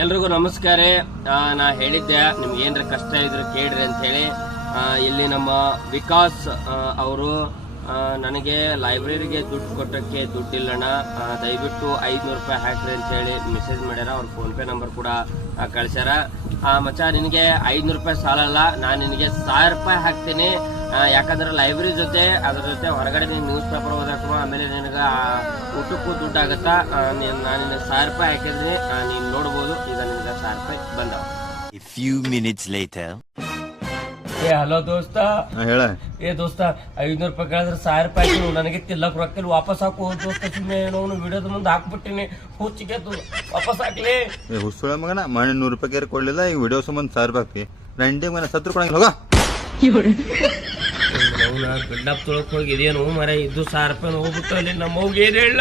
ಎಲ್ರಿಗೂ ನಮಸ್ಕಾರ. ನಾ ಹೇಳಿದ್ದೆ ನಿಮ್ಗೆ ಏನ್ರ ಕಷ್ಟ ಇದ್ರೆ ಕೇಳ್ರಿ ಅಂತ ಹೇಳಿ. ಇಲ್ಲಿ ನಮ್ಮ ವಿಕಾಸ್ ಅವರು ನನಗೆ ಲೈಬ್ರರಿಗೆ ದುಡ್ಡು ಕೊಟ್ಟಕ್ಕೆ ದುಡ್ಡಿಲ್ಲಣ್ಣ, ದಯವಿಟ್ಟು 500 ರೂಪಾಯಿ ಹಾಕ್ರಿ ಅಂತ ಹೇಳಿ ಮೆಸೇಜ್ ಮಾಡ್ಯಾರ. ಅವ್ರ ಫೋನ್ ಪೇ ನಂಬರ್ ಕೂಡ ಕಳ್ಸ್ಯಾರ. ಮಚ್ಚ ನಿನಗೆ 500 ರೂಪಾಯಿ ಸಾಲಲ್ಲ, ನಾನು ನಿನಗೆ 1000 ರೂಪಾಯಿ ಹಾಕ್ತೀನಿ. ಯಾಕಂದ್ರೆ ಲೈಬ್ರರಿ ಜೊತೆ ಅದ್ರ ಜೊತೆ ಹೊರಗಡೆ ನೀನು ನ್ಯೂಸ್ ಪೇಪರ್ ಓದಾಕ ಆಮೇಲೆ ನಿನಗೆ ಊಟಕ್ಕೂ ದುಡ್ಡು ಆಗತ್ತಾ. ನಾನು ನಿನಗೆ 1000 ರೂಪಾಯಿ ಹಾಕಿದ್ರಿ, ನೀನು ನೋಡ್ಬೋದು. ಈಗ ನಿನಗೆ 1000 ರೂಪಾಯಿ ಬಂದವ. A few minutes later. ಏ ಹಲೋ ದೋಸ್ತ. ಹೇಳ. ಏ ದೋಸ್ತ 500 ರೂಪಾಯಿ ಕೇಳಿದ್ರೆ 1000 ರೂಪಾಯಿ ನನಗೆ ತಿಲ್ಲಕ್ ರೊಕ್ಕ ವಾಪಸ್ ಹಾಕು ದೋಸ್ತ. ಸುಮ್ಮನೆ ಏನೋ ವಿಡಿಯೋದ ಮುಂದೆ ಹಾಕ್ಬಿಟ್ಟಿನಿ, ಹುಚ್ಚಿಗೆ ವಾಪಸ್ ಹಾಕ್ಲಿ. ಹುಸುಳ ಮಗನ ಮನೆ 100 ರೂಪಾಯಿ ಕೇರ್ ಕೊಡ್ಲಿಲ್ಲ, ಈಗ ವಿಡಿಯೋ ಸಂಬಂಧ 1000 ರೂಪಾಯಿ ಹಾಕಿ ರಂಡಿ ಮಗನ 70 ರೂಪಾಯಿ ಹೋಗ. ಬಿಲ್ಡಪ್ ತೊಳಕ್ ಹೋಗಿ ಇದೇನು ಮರ ಇದ್ದು 1000 ರೂಪಾಯಿ ಹೋಗ್ಬಿಟ್ಟು ಅಲ್ಲಿ ನಮ್ಮ ಏನ್ ಹೇಳ.